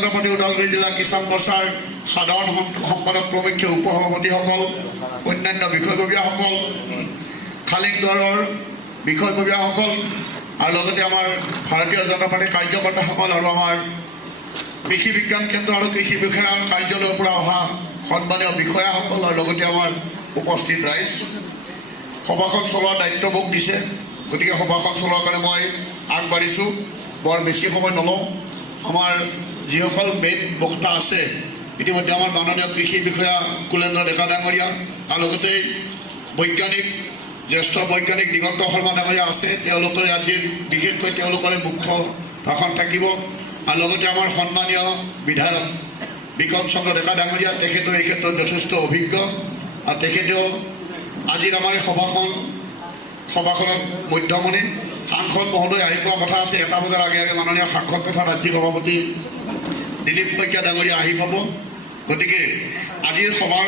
জনতা party Udalguri জিলা কিষাণ মৰ্চাৰ সাধাৰণ সম্পাদক প্ৰমুখ্য উপসভাপতিসকল, অন্যান্য বিষয়ববীয়াসকল, খালিংদৰৰ বিষয়ববীয়াসকল আৰু লগতে আমাৰ ভাৰতীয় জনতা পাৰ্টিৰ কাৰ্যকৰ্তাসকল আৰু আমাৰ কৃষি বিজ্ঞান কেন্দ্ৰ আৰু কৃষি বিষয়াৰ কাৰ্যালয়ৰ পৰা অহা সন্মানীয় বিষয়াসকল আৰু লগতে আমাৰ উপস্থিত ৰাইজ, সভাখন চলোৱাৰ দায়িত্ব মোক দিছে, গতিকে সভাখন চলোৱাৰ কাৰণে মই আগবাঢ়িছোঁ। বৰ বেছি সময় নলওঁ। আমাৰ যিসকল মেইন বক্তা আছে, ইতিমধ্যে আমাৰ মাননীয় কৃষি বিষয়া কুলেন্দ্ৰ ডেকা ডাঙৰীয়া আৰু লগতে বৈজ্ঞানিক জ্যেষ্ঠ বৈজ্ঞানিক দিগন্ত শৰ্মা ডাঙৰীয়া আছে, তেওঁলোকে আজি বিশেষকৈ তেওঁলোকৰে মুখ্য ভাষণ থাকিব। আৰু লগতে আমাৰ সন্মানীয় বিধায়ক বিক্ৰম চন্দ্ৰ ডেকা ডাঙৰীয়া, তেখেতেও এই ক্ষেত্ৰত যথেষ্ট অভিজ্ঞ আৰু তেখেতেও আজিৰ আমাৰ এই সভাখনত মধ্যমণি সাংসদ মহোদয় আহি পোৱা কথা আছে। 1 বজাৰ আগে আগে মাননীয় সাংসদ তথা ৰাজ্যিক সভাপতি দিলীপ শইকীয়া ডাঙৰীয়া আহি পাব। গতিকে আজিৰ সভাৰ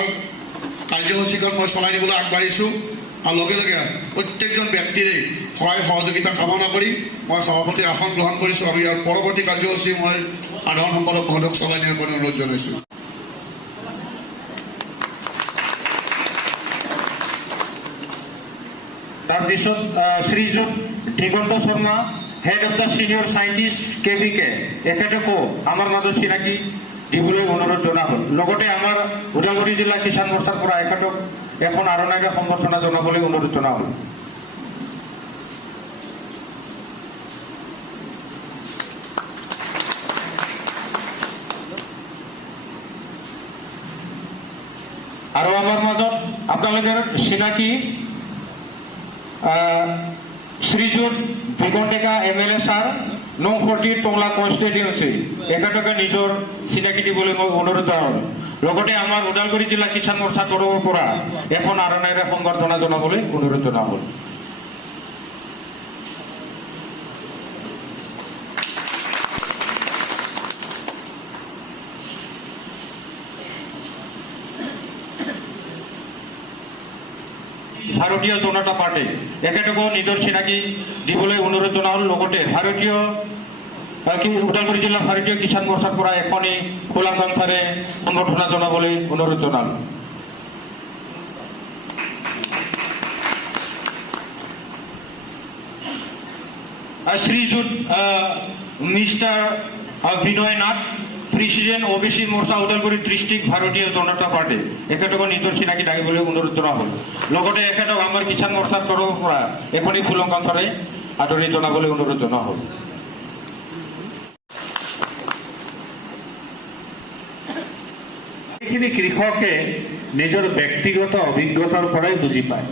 কাৰ্যসূচীখন মই চলাই নিবলৈ আগবাঢ়িছোঁ আৰু লগে লগে প্ৰত্যেকজন ব্যক্তিৰে সহায় সহযোগিতা কামনা কৰি মই সভাপতিৰ আসন গ্ৰহণ কৰিছোঁ। আমি ইয়াৰ পৰৱৰ্তী কাৰ্যসূচী মই সাধাৰণ সম্পাদক মহোদয়ক চলাই নিয়াৰ কাৰণে অনুৰোধ জনাইছোঁ। তাৰপিছত Shriyut Diganta Sharma, head of the senior scientist KVK, এখেতকো আমাৰ মাজত চিনাকি দিবলৈ অনুৰোধ জনা হ'ল। লগতে আমাৰ ওদালগুৰি জিলা কিষাণ মৰ্চাৰ পৰা এখেতক এখন আৰণাইৰে সম্বৰ্ধনা জনাবলৈ অনুৰোধ জনা হ'ল। আৰু আমাৰ মাজত আপোনালোকৰ চিনাকি শ্ৰীযুত দিগন্ত ডেকা MLA ছাৰ, নং 40 টংলা কনষ্টিটিউৱেঞ্চি, এখেতকে নিজৰ চিনাকি দিবলৈ মই অনুৰোধ জনালোঁ। লগতে আমাৰ ওদালগুৰি জিলা কিষাণ মৰ্চাৰ তৰফৰ পৰা এখন আৰণাইৰে সম্বৰ্ধনা জনাবলৈ অনুৰোধ জনা হ'ল। ভাৰতীয় জনতা পাৰ্টি, এখেতকো নিজৰ চিনাকি দিবলৈ অনুৰোধ জনা হ'ল। লগতে ওদালগুৰি জিলাৰ ভাৰতীয় কিষাণ মৰ্চাৰ পৰা এখনি ফুলাম গামচাৰে সম্বৰ্ধনা জনাবলৈ অনুৰোধ জনালোঁ। শ্ৰীযুত মিষ্টাৰ বিনয় নাথ, প্ৰেচিডেণ্ট OBC মৰ্চা ওদালগুৰি ডিষ্ট্ৰিক্ট ভাৰতীয় জনতা পাৰ্টি, এখেতকো নিজৰ চিনাকি দাঙিবলৈ অনুৰোধ জনা হ'ল। লগতে এখেতক আমাৰ কিষাণ মৰ্চাৰ তৰফৰ পৰা এখনি ফুলং গামচাৰে আদৰণি জনাবলৈ অনুৰোধ জনা হ'ল। এইখিনি কৃষকে নিজৰ ব্যক্তিগত অভিজ্ঞতাৰ পৰাই বুজি পায়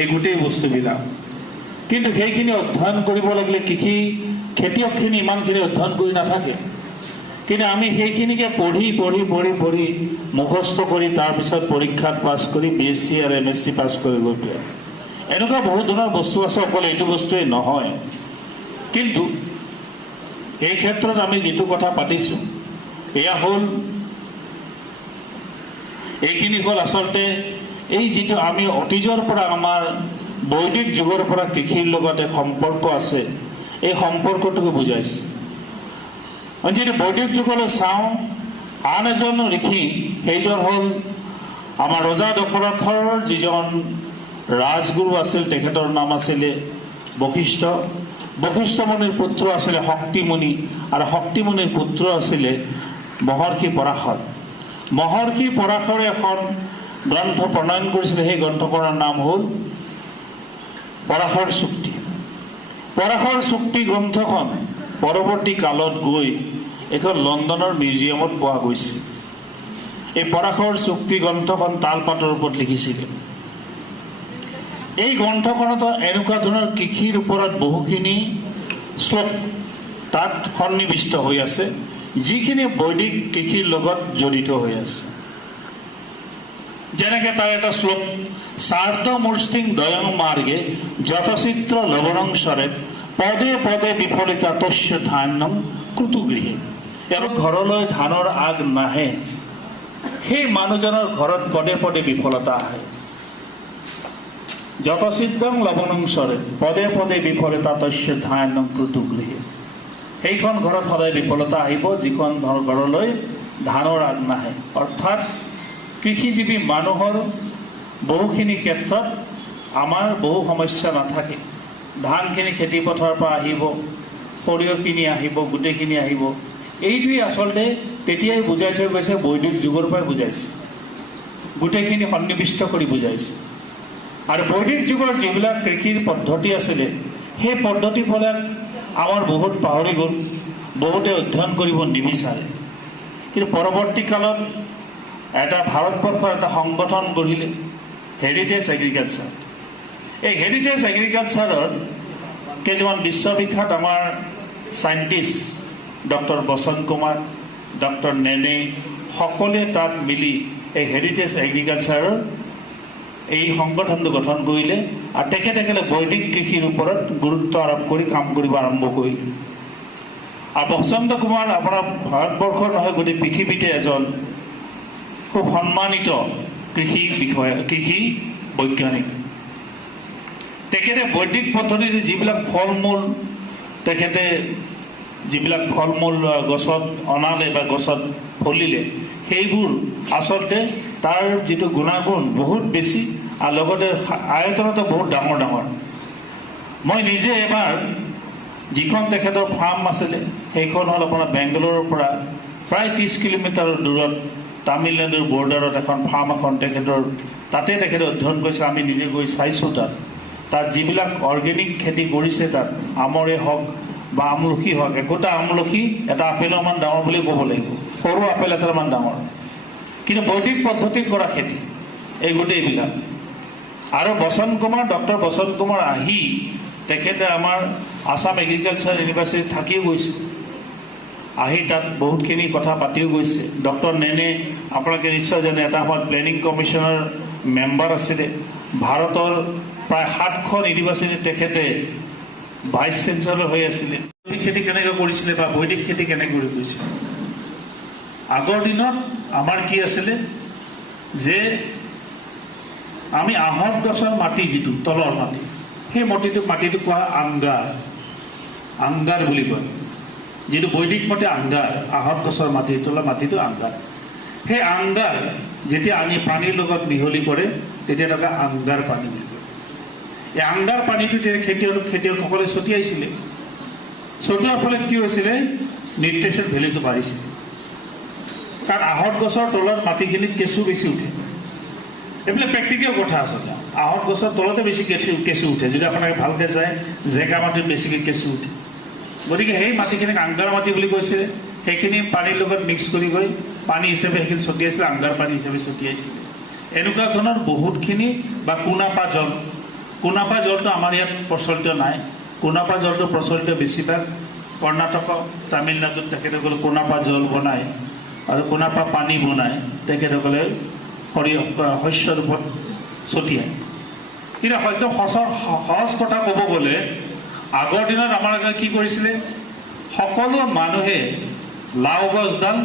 এই গোটেই বস্তুবিলাক, কিন্তু সেইখিনি অধ্যয়ন কৰিব লাগিলে খেতিয়কখিনি ইমানখিনি অধ্যয়ন কৰি নাথাকে। কিন্তু আমি সেইখিনিকে পঢ়ি মুখস্থ কৰি তাৰপিছত পৰীক্ষাত পাছ কৰি BSc আৰু MSc পাছ কৰি গৈ পেলাই এনেকুৱা বহুত ধৰণৰ বস্তু আছে। অকল এইটো বস্তুৱেই নহয়, কিন্তু এই ক্ষেত্ৰত আমি যিটো কথা পাতিছোঁ এয়া হ'ল, এইখিনি হ'ল আচলতে এই যিটো আমি অতীজৰ পৰা আমাৰ বৈদিক যুগৰ পৰা কৃষিৰ লগতে সম্পৰ্ক আছে, এই সম্পৰ্কটোকে বুজাইছে। যদি বৈদিক যুগলৈ চাওঁ, আন এজন ঋষি, সেইজন হ'ল আমাৰ ৰজা দশৰথৰ যিজন ৰাজগুৰু আছিল, তেখেতৰ নাম আছিলে বশিষ্ঠ। বশিষ্ঠ মুনিৰ পুত্ৰ আছিলে শক্তিমুনি, আৰু শক্তিমুনিৰ পুত্ৰ আছিলে মহৰ্ষি পৰাশৰ। মহৰ্ষি পৰাশৰে এখন গ্ৰন্থ প্ৰণয়ন কৰিছিলে, সেই গ্ৰন্থখনৰ নাম হ'ল পৰাশৰ চুক্তি। পৰাশৰ চুক্তি গ্ৰন্থখন পৰৱৰ্তী কালত গৈ এখন লণ্ডনৰ মিউজিয়ামত পোৱা গৈছে। এই পৰাশৰ চুক্তি গ্ৰন্থখন তালপাতৰ ওপৰত লিখিছিলে। এই গ্ৰন্থখনত এনেকুৱা ধৰণৰ কৃষিৰ ওপৰত বহুখিনি শ্লোক তাত সন্নিৱিষ্ট হৈ আছে, যিখিনি বৈদিক কৃষিৰ লগত জড়িত হৈ আছে। যেনেকৈ তাৰ এটা শ্লোক, সাৰ্ধ মূৰ্ষ্টিং দয়ং মাৰ্গে যথচিত্ৰ লৱণং স্বৰে পদে পদে বিফলিতা তস্য ধান্যম ক্ৰুতুগৃহে। আৰু ঘৰলৈ ধানৰ আগ নাহে, সেই মানুহজনৰ ঘৰত পদে পদে বিফলতা আহে। যথচিত্ৰং লৱণং স্বৰে পদে পদে বিফলতা তস্য ধান্যম ক্ৰুতুগৃহে। সেইখন ঘৰত সদায় বিফলতা আহিব, যিখন ঘৰলৈ ধানৰ আগ নাহে। অৰ্থাৎ কৃষিজীৱী মানুহৰ বহুখিনি ক্ষেত্ৰত আমাৰ বহু সমস্যা নাথাকে। ধানখিনি খেতিপথাৰৰ পৰা আহিব, সৰিয়হখিনি আহিব, গোটেইখিনি আহিব। এইটোৱেই আচলতে তেতিয়াই বুজাই থৈ গৈছে, বৈদিক যুগৰ পৰাই বুজাইছে, গোটেইখিনি সন্নিৱিষ্ট কৰি বুজাইছে। আৰু বৈদিক যুগৰ যিবিলাক কৃষিৰ পদ্ধতি আছিলে, সেই পদ্ধতিবিলাক আমাৰ বহুত পাহৰি গ'ল, বহুতে অধ্যয়ন কৰিব নিবিচাৰে। কিন্তু পৰৱৰ্তী কালত এটা ভাৰতবৰ্ষৰ এটা সংগঠন গঢ়িলে, হেৰিটেজ এগ্ৰিকালচাৰ। এই হেৰিটেজ এগ্ৰিকালচাৰৰ কেইটামান বিশ্ববিখ্যাত আমাৰ চাইণ্টিষ্ট, ডক্টৰ বসন্ত কুমাৰ, ডক্টৰ নেনে, সকলোৱে তাত মিলি এই হেৰিটেজ এগ্ৰিকালচাৰৰ এই সংগঠনটো গঠন কৰিলে। আৰু তেখেতসকলে বৈদিক কৃষিৰ ওপৰত গুৰুত্ব আৰোপ কৰি কাম কৰিব আৰম্ভ কৰিলে। আৰু বসন্ত কুমাৰ আপোনাৰ ভাৰতবৰ্ষৰ নহয়, গোটেই পৃথিৱীতে এজন খুব সন্মানিত কৃষি বৈজ্ঞানিক। তেখেতে বৈদিক পদ্ধতিৰে যিবিলাক ফল মূল গছত অনালে বা গছত ফলিলে, সেইবোৰ আচলতে তাৰ যিটো গুণাগুণ বহুত বেছি, আৰু লগতে আয়তনতো বহুত ডাঙৰ ডাঙৰ। মই নিজে এবাৰ যিখন তেখেতৰ ফাৰ্ম আছিলে, সেইখন হ'ল আপোনাৰ বেংগালোৰৰ পৰা প্ৰায় 30 কিলোমিটাৰ দূৰত তামিলনাডুৰ বৰ্ডাৰত এখন ফাৰ্ম এখন তেখেতে অধ্যয়ন কৰিছে। আমি নিজে গৈ চাইছোঁ তাত যিবিলাক অৰ্গেনিক খেতি কৰিছে, তাত আমৰে হওক বা আমলখি হওক, একোটা আমলখি এটা আপেলৰ মান ডাঙৰ বুলি ক'ব লাগিব, সৰু আপেল এটাৰ মান ডাঙৰ। কিন্তু বৈদিক পদ্ধতিত কৰা খেতি এই গোটেইবিলাক। আৰু ডক্টৰ বসন্ত কুমাৰ আহি তেখেতে আমাৰ আসাম এগ্ৰিকালচাৰ ইউনিভাৰ্চিটিত থাকিও গৈছে, আহি তাত বহুতখিনি কথা পাতিও গৈছে। ডক্টৰ নেনে আপোনালোকে নিশ্চয় জানে, এটা সময়ত প্লেনিং কমিশ্যনৰ মেম্বাৰ আছিলে। ভাৰতৰ প্ৰায় 7খন ইউনিভাৰ্চিটিত তেখেতে ভাইচ চেঞ্চেলৰ হৈ আছিলে। খেতি কেনেকৈ কৰিছিলে বা বৈদিক খেতি কেনেকৈ কৰিছিলে? আগৰ দিনত আমাৰ কি আছিলে যে আমি আহঁত গছৰ মাটি, যিটো তলৰ মাটি, সেই মাটিটো কোৱা আংগাৰ বুলি কয়। যিটো বৈদিক মতে আংগাৰ, আহঁত গছৰ মাটিৰ তলৰ মাটিটো আংগাৰ। সেই আংগাৰ যেতিয়া আনি পানীৰ লগত মিহলি কৰে, তেতিয়া তাকে আংগাৰ পানী বুলি কয়। এই আংগাৰ পানীটো খেতিয়কসকলে ছটিয়াইছিলে। ছটিওৱাৰ ফলত কি হৈছিলে? নিউট্ৰিচন ভেলুটো বাঢ়িছিলে। কাৰণ আহঁত গছৰ তলত মাটিখিনিত কেঁচু বেছি উঠে। এইবিলাক প্ৰেক্টিকেল কথা আচলতে। আহঁত গছৰ তলতে বেছি কেঁচু উঠে। যদি আপোনালোকে ভালকৈ চায়, জেগা মাটিত বেছিকৈ কেঁচু উঠে। গতিকে সেই মাটিখিনিক আংগাৰ মাটি বুলি কৈছিলে। সেইখিনি পানীৰ লগত মিক্স কৰি গৈ পানী হিচাপে সেইখিনি ছটিয়াইছিলে, আংগাৰ পানী হিচাপে ছটিয়াইছিলে। এনেকুৱা ধৰণৰ বহুতখিনি, বা কুনাপা জলটো আমাৰ ইয়াত প্ৰচলিত নাই। কুনাপা জলটো প্ৰচলিত বেছিভাগ কৰ্ণাটক, তামিলনাডুত তেখেতসকলে কুনাপা জল বনায় আৰু কুনাপা পানী বনায় তেখেতসকলে শস্যৰ ওপৰত ছটিয়ায়। কিন্তু একদম সহজ কথা ক'ব গ'লে, আগৰ দিনত আমাৰ কি কৰিছিলে, সকলো মানুহে লাও গছডাল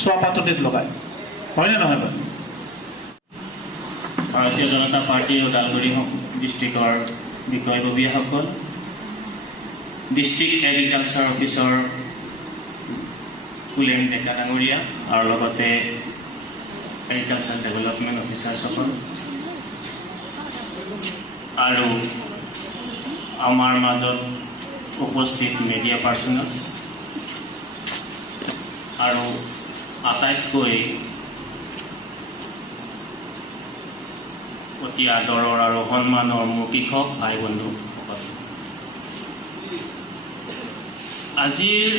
চোৱাপাতনিত লগায়, হয়নে নহয় বাৰু? ভাৰতীয় জনতা পাৰ্টী ওদালগুৰি ডিষ্ট্ৰিক্টৰ বিষয়ববীয়াসকল, ডিষ্ট্ৰিক্ট এগ্ৰিকালচাৰ অফিচৰ কুলেন ডেকা ডাঙৰীয়া আৰু লগতে এগ্ৰিকালচাৰ ডেভেলপমেণ্ট অফিচাৰসকল আৰু আমাৰ মাজত উপস্থিত মিডিয়া পাৰ্চনেলছ, আৰু আটাইতকৈ অতি আদৰৰ আৰু সন্মানৰ মোৰ কৃষক ভাই বন্ধুসকল, আজিৰ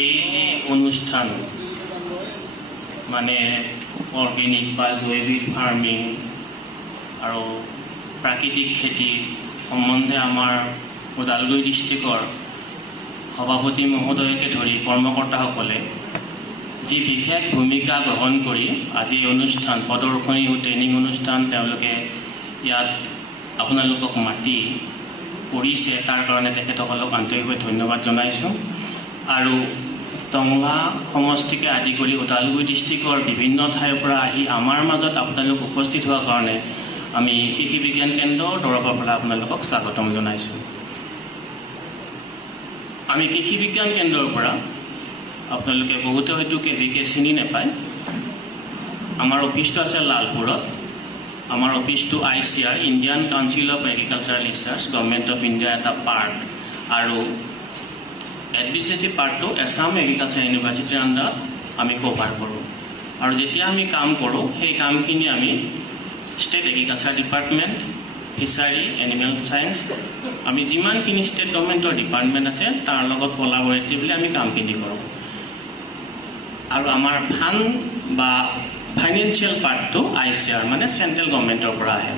এই যি অনুষ্ঠান, মানে অৰ্গেনিক বা জৈৱিক ফাৰ্মিং আৰু প্ৰাকৃতিক খেতি সম্বন্ধে আমাৰ ওদালগুৰি ডিষ্ট্ৰিক্টৰ সভাপতি মহোদয়কে ধৰি কৰ্মকৰ্তাসকলে যি বিশেষ ভূমিকা গ্ৰহণ কৰি আজি অনুষ্ঠান, প্ৰদৰ্শনী আৰু ট্ৰেইনিং অনুষ্ঠান তেওঁলোকে ইয়াত আপোনালোকক মাতি কৰিছে, তাৰ কাৰণে তেখেতসকলক আন্তৰিকভাৱে ধন্যবাদ জনাইছোঁ। আৰু টংলা সমষ্টিকে আদি কৰি ওদালগুৰি ডিষ্ট্ৰিক্টৰ বিভিন্ন ঠাইৰ পৰা আহি আমাৰ মাজত আপোনালোক উপস্থিত হোৱাৰ কাৰণে আমি কৃষি বিজ্ঞান কেন্দ্ৰৰ তৰফৰ পৰা আপোনালোকক স্বাগতম জনাইছোঁ। আমি কৃষি বিজ্ঞান কেন্দ্ৰৰ পৰা আপোনালোকে বহুতে হয়তো KVK চিনি নাপায় আমাৰ অফিচটো আছে লালপুৰত আমাৰ অফিচটো ICR Indian council of agricultural research government of ইণ্ডিয়াৰ এটা পাৰ্ট আৰু এডমিনিষ্ট্ৰেটিভ পাৰ্টটো আসাম এগ্ৰিকালচাৰ ইউনিভাৰ্চিটিৰ আণ্ডাৰত আমি কভাৰ কৰোঁ আৰু যেতিয়া আমি কাম কৰোঁ সেই কামখিনি আমি state agriculture department fishery animal science আমি যিমানখিনি ষ্টেট গভৰ্ণমেণ্টৰ ডিপাৰ্টমেণ্ট আছে তাৰ লগত কলাবৰেটিভলি আমি কামখিনি কৰোঁ আৰু আমাৰ ফাণ্ড বা ফাইনেন্সিয়েল পাৰ্টটো ICR মানে চেণ্ট্ৰেল গভৰ্ণমেণ্টৰ পৰা আহে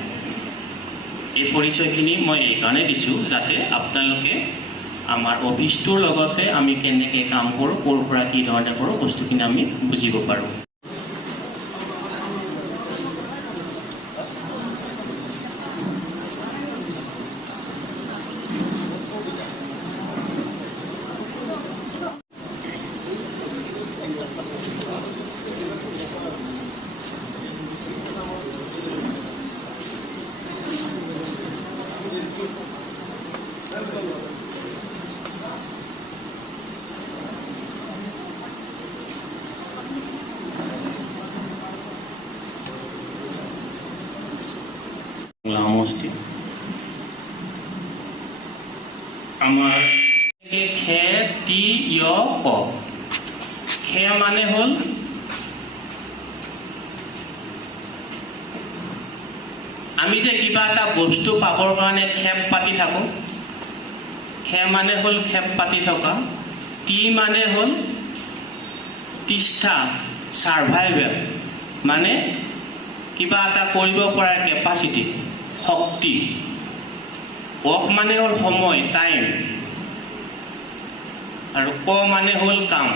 এই পৰিচয়খিনি মই এইকাৰণে দিছোঁ যাতে আপোনালোকে আমাৰ অফিচটোৰ লগতে আমি কেনেকৈ কাম কৰোঁ ক'ৰ পৰা কি ধৰণে কৰোঁ বস্তুখিনি আমি বুজিব পাৰোঁ সমষ্টি আমাৰ খে তি য় ক খে মানে হ'ল আমি যে কিবা এটা বস্তু পাবৰ কাৰণে খেপ পাতি থাকোঁ খে মানে হ'ল খেপ পাতি থকা তি মানে হ'ল তিষ্ঠা সাৰ্ভাইভেল মানে কিবা এটা কৰিব পৰা কেপাচিটি শক্তি ৱক মানে হ'ল সময় টাইম আৰু ক মানে হ'ল কাম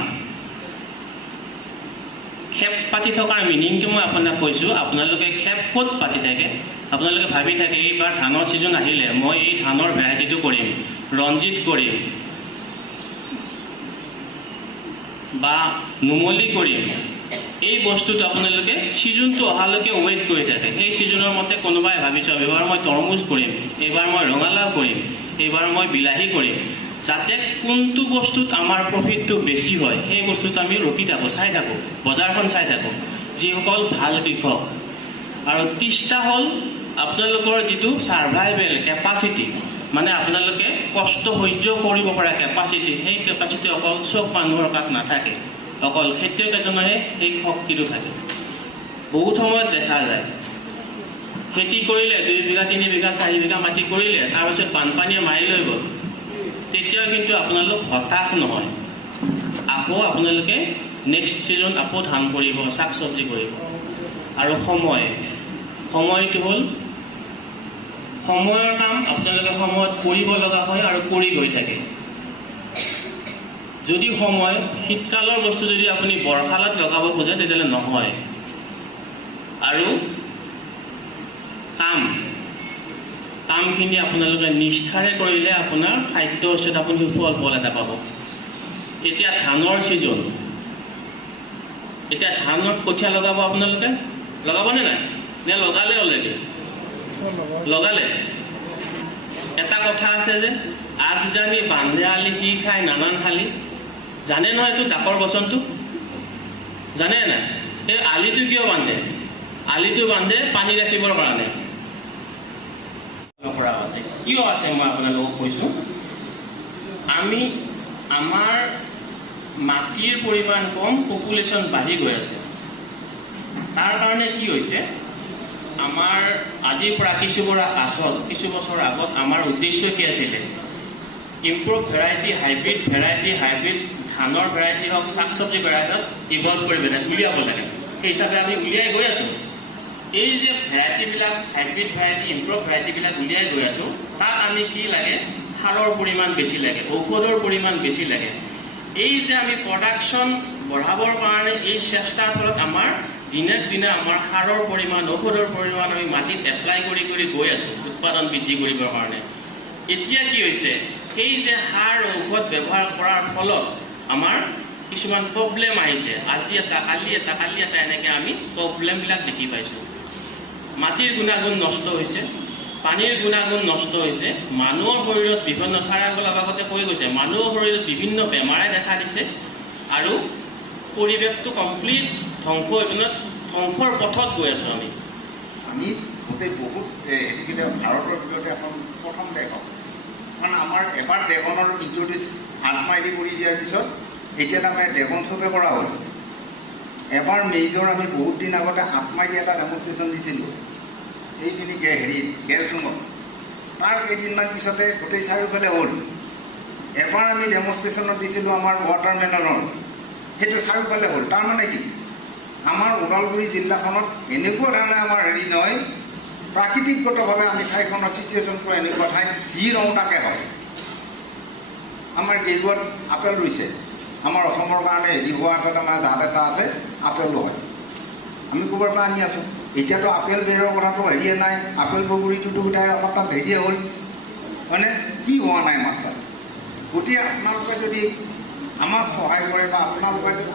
খেপ পাতি থকাৰ মিনিংটো মই আপোনাক কৈছোঁ আপোনালোকে খেপ ক'ত পাতি থাকে আপোনালোকে ভাবি থাকে এইবাৰ ধানৰ ছিজন আহিলে মই এই ধানৰ ভেৰাইটিটো কৰিম ৰঞ্জিত কৰিম বা নুমলী কৰিম এই বস্তুটো আপোনালোকে ছিজনটো অহালৈকে ৱেইট কৰি থাকে সেই ছিজনৰ মতে কোনোবাই ভাবিছোঁ এইবাৰ মই তৰমুজ কৰিম এইবাৰ মই ৰঙালাও কৰিম এইবাৰ মই বিলাহী কৰিম যাতে কোনটো বস্তুত আমাৰ প্ৰফিটটো বেছি হয় সেই বস্তুটো আমি ৰখি থাকোঁ চাই থাকোঁ বজাৰখন চাই থাকোঁ যিসকল ভাল কৃষক আৰু তিষ্ঠা হ'ল আপোনালোকৰ যিটো সাৰ্ভাইভেল কেপাচিটি মানে আপোনালোকে কষ্ট সহ্য কৰিব পৰা কেপাচিটি সেই কেপাচিটি অকল চব মানুহৰ তাত নাথাকে অকল খেতিয়ক এজনৰহে সেই শক্তিটো থাকে বহুত সময়ত দেখা যায় খেতি কৰিলে 2 বিঘা 3 বিঘা 4 বিঘা মাটি কৰিলে তাৰপিছত বানপানীয়ে মাৰি লৈ গ'ল তেতিয়া কিন্তু আপোনালোক হতাশ নহয় আকৌ আপোনালোকে নেক্সট ছিজন আকৌ ধান কৰিব শাক চব্জি কৰিব আৰু সময়টো হ'ল সময়ৰ কাম আপোনালোকে সময়ত কৰিব লগা হয় আৰু কৰি গৈ থাকে যদি সময় শীতকালৰ বস্তু যদি আপুনি বৰ্ষালত লগাব খোজে তেতিয়াহ'লে নহয় আৰু কামখিনি আপোনালোকে নিষ্ঠাৰে কৰিলে আপোনাৰ খাদ্য বস্তুত আপুনি ফল এটা পাব এতিয়া ধানৰ ছিজন এতিয়া ধানত কঠীয়া লগাব আপোনালোকে লগাবনে নাই নে লগালে অলৰেডি লগালে এটা কথা আছে যে আগজানি বান্ধে আলি সি খাই নানান শালি জানে নহয় এইটো ডাকৰ বচনটো জানে নাই এই আলিটো কিয় বান্ধে আলিটো বান্ধে পানী ৰাখিবৰ কাৰণে কৰা আছে কিয় আছে মই আপোনালোকক কৈছোঁ আমি আমাৰ মাটিৰ পৰিমাণ কম পপুলেশ্যন বাঢ়ি গৈ আছে তাৰ কাৰণে কি হৈছে আমাৰ আজিৰ পৰা কিছু বছৰ আগত আমাৰ উদ্দেশ্য কি আছিলে ইম্প্ৰুভ ভেৰাইটি হাইব্ৰিড ধানৰ ভেৰাইটি হওক শাক চব্জি ভেৰাইটিত ইভলভ কৰিব লাগে উলিয়াব লাগে সেই হিচাপে আমি উলিয়াই গৈ আছোঁ এই যে ভেৰাইটিবিলাক হাইব্ৰিড ভেৰাইটি ইম্প্ৰুভ ভেৰাইটিবিলাক উলিয়াই গৈ আছোঁ তাত আমি কি লাগে সাৰৰ পৰিমাণ বেছি লাগে ঔষধৰ পৰিমাণ বেছি লাগে এই যে আমি প্ৰডাকশ্যন বঢ়াবৰ কাৰণে এই চেষ্টাৰ ফলত আমাৰ দিনে দিনে আমাৰ সাৰৰ পৰিমাণ ঔষধৰ পৰিমাণ আমি মাটিত এপ্লাই কৰি গৈ আছোঁ উৎপাদন বৃদ্ধি কৰিবৰ কাৰণে এতিয়া কি হৈছে এই যে সাৰ ঔষধ ব্যৱহাৰ কৰাৰ ফলত আমাৰ কিছুমান প্ৰব্লেম আহিছে আজি এটা কালি এটা এনেকৈ আমি প্ৰব্লেমবিলাক দেখি পাইছোঁ মাটিৰ গুণাগুণ নষ্ট হৈছে পানীৰ গুণাগুণ নষ্ট হৈছে, মানুহৰ শৰীৰত বিভিন্ন চাৰাগোলাপ আগতে কৈ গৈছে, মানুহৰ শৰীৰত বিভিন্ন বেমাৰে দেখা দিছে আৰু পৰিৱেশটো কমপ্লিট ধ্বংস হৈ পিনে ধ্বংসৰ পথত গৈ আছোঁ আমি। আমি গোটেই বহুত হেৰিকেইটা ভাৰতৰ ভিতৰতে এখন প্ৰথম দেশ হ'ব, কাৰণ আমাৰ এবাৰ ড্ৰেগনৰ ইণ্ট্ৰডিউচ আত্মাইদি কৰি দিয়াৰ পিছত এতিয়া তাৰমানে ড্ৰেগন শ্ব'পে কৰা হ'ল। এবাৰ মেইজৰ আমি বহুত দিন আগতে আত্মাইদি এটা ডেমনষ্ট্ৰেশ্যন দিছিলোঁ এইপিনি গেৰচুঙত, তাৰ কেইদিনমান পিছতে গোটেই চাৰিওফালে হ'ল। এবাৰ আমি ডেমনষ্ট্ৰেশ্যনত দিছিলোঁ আমাৰ ৱাটাৰমেলনৰ, সেইটো চাৰিওফালে হ'ল। তাৰমানে কি আমাৰ ওদালগুৰি জিলাখনত এনেকুৱা ধৰণে আমাৰ হেৰি নহয়, প্ৰাকৃতিকগতভাৱে আমি ঠাইখনৰ চিটুৱেশ্যনটো এনেকুৱা ঠাইত যি ৰং তাকে হয়। আমাৰ গেৰুৱাত আপেল ৰুইছে, আমাৰ অসমৰ কাৰণে হেৰি হোৱা আগত আমাৰ জাত এটা আছে, আপেলো হয়, আমি ক'ৰবাৰ পৰা আনি আছোঁ। এতিয়াতো আপেল বেৰৰ কথাটো হেৰিয়ে নাই, আপেল বগৰীটোতো গোটাই আমাৰ তাত হেৰিয়ে হ'ল, মানে কি হোৱা নাই আমাৰ তাত। গতিকে আপোনালোকে যদি আমাক সহায় কৰে বা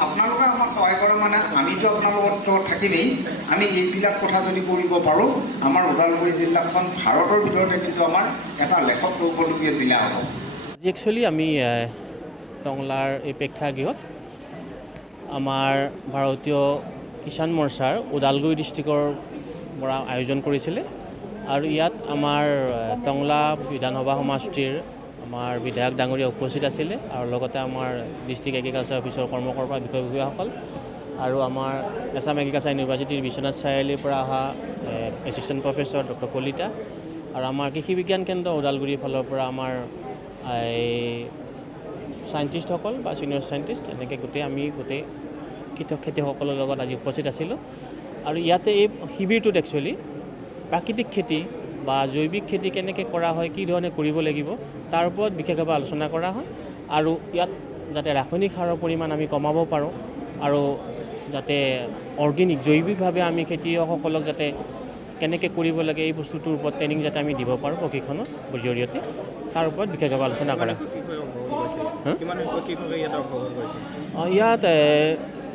আপোনালোকে আমাক সহায় কৰে, মানে আমিতো আপোনালোকৰ লগত থাকিমেই, আমি এইবিলাক কথা যদি কৰিব পাৰোঁ, আমাৰ ওদালগুৰি জিলাখন ভাৰতৰ ভিতৰতে কিন্তু আমাৰ এটা লেখত ল'বলগীয়া জিলা হ'ব। আজি একচুৱেলি আমি টংলাৰ এই প্ৰেক্ষাগৃহত আমাৰ ভাৰতীয় কিষাণ মৰ্চাৰ ওদালগুৰি ডিষ্ট্ৰিক্টৰ পৰা আয়োজন কৰিছিলে, আৰু ইয়াত আমাৰ টংলা বিধানসভা সমষ্টিৰ আমাৰ বিধায়ক ডাঙৰীয়া উপস্থিত আছিলে, আৰু লগতে আমাৰ ডিষ্ট্ৰিক্ট এগ্ৰিকালচাৰ অফিচৰ কৰ্মকৰ্তা বিষয়ববীয়াসকল আৰু আমাৰ আছাম এগ্ৰিকালচাৰ ইউনিভাৰ্চিটিৰ বিশ্বনাথ চাৰিআলিৰ পৰা অহা এছিষ্টেণ্ট প্ৰফেচৰ ডক্টৰ কলিতা, আৰু আমাৰ কৃষি বিজ্ঞান কেন্দ্ৰ ওদালগুৰিৰ ফালৰ পৰা আমাৰ এই চাইণ্টিষ্টসকল বা ছিনিয়ৰ চাইণ্টিষ্ট, এনেকৈ আমি গোটেই খেতিয়কসকলৰ লগত আজি উপস্থিত আছিলোঁ। আৰু ইয়াতে এই শিবিৰটোত একচুৱেলি প্ৰাকৃতিক খেতি বা জৈৱিক খেতি কেনেকৈ কৰা হয়, কি ধৰণে কৰিব লাগিব, তাৰ ওপৰত বিশেষভাৱে আলোচনা কৰা হয়, আৰু ইয়াত যাতে ৰাসায়নিক সাৰৰ পৰিমাণ আমি কমাব পাৰোঁ, আৰু যাতে অৰ্গেনিক জৈৱিকভাৱে আমি খেতিয়কসকলক যাতে কেনেকৈ কৰিব লাগে এই বস্তুটোৰ ওপৰত ট্ৰেইনিং যাতে আমি দিব পাৰোঁ প্ৰশিক্ষণৰ জৰিয়তে, তাৰ ওপৰত বিশেষভাৱে আলোচনা কৰা। ইয়াত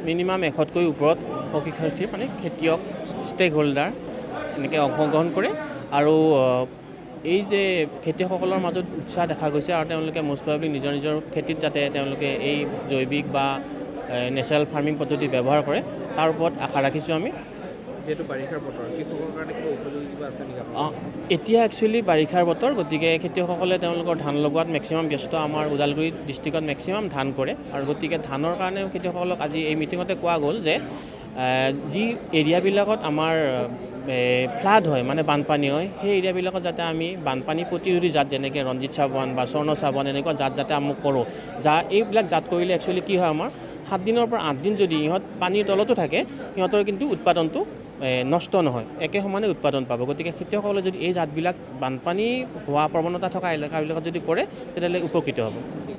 মিনিমাম 100কৈ ওপৰত প্ৰশিক্ষাৰ্থী মানে খেতিয়ক ষ্টেক হোল্ডাৰ এনেকৈ অংশগ্ৰহণ কৰে, আৰু এই যে খেতিয়কসকলৰ মাজত উৎসাহ দেখা গৈছে, আৰু তেওঁলোকে মষ্ট প্ৰবেবলি নিজৰ খেতিত যাতে তেওঁলোকে এই জৈৱিক বা নেচাৰেল ফাৰ্মিং পদ্ধতি ব্যৱহাৰ কৰে, তাৰ ওপৰত আশা ৰাখিছোঁ আমি। যিহেতু বাৰিষাৰ বতৰ, কৃষকৰ কাৰণে কিবা উপযোগী কিবা আছে নেকি? এতিয়া একচুৱেলি বাৰিষাৰ বতৰ, গতিকে খেতিয়কসকলে তেওঁলোকৰ ধান লগোৱাত মেক্সিমাম ব্যস্ত। আমাৰ ওদালগুৰি ডিষ্ট্ৰিক্টত মেক্সিমাম ধান কৰে, আৰু গতিকে ধানৰ কাৰণে খেতিয়কসকলক আজি এই মিটিঙতে কোৱা গ'ল যে যি এৰিয়াবিলাকত আমাৰ ফ্লাড হয়, মানে বানপানী হয়, সেই এৰিয়াবিলাকত যাতে আমি বানপানী প্ৰতিৰোধী জাত যেনেকৈ ৰঞ্জিত চাবন বা স্বৰ্ণ চাবন এনেকুৱা জাত যাতে আমি কৰোঁ। এইবিলাক জাত কৰিলে একচুৱেলি কি হয়, আমাৰ 7 দিনৰ পৰা 8 দিন যদি ইহঁত পানীৰ তলতো থাকে, সিহঁতৰ কিন্তু উৎপাদনটো নষ্ট নহয়, একে সমানে উৎপাদন পাব। গতিকে খেতিয়কসকলে যদি এই জাতবিলাক বানপানী হোৱা প্ৰৱণতা থকা এলেকাবিলাকত যদি কৰে, তেতিয়াহ'লে উপকৃত হ'ব।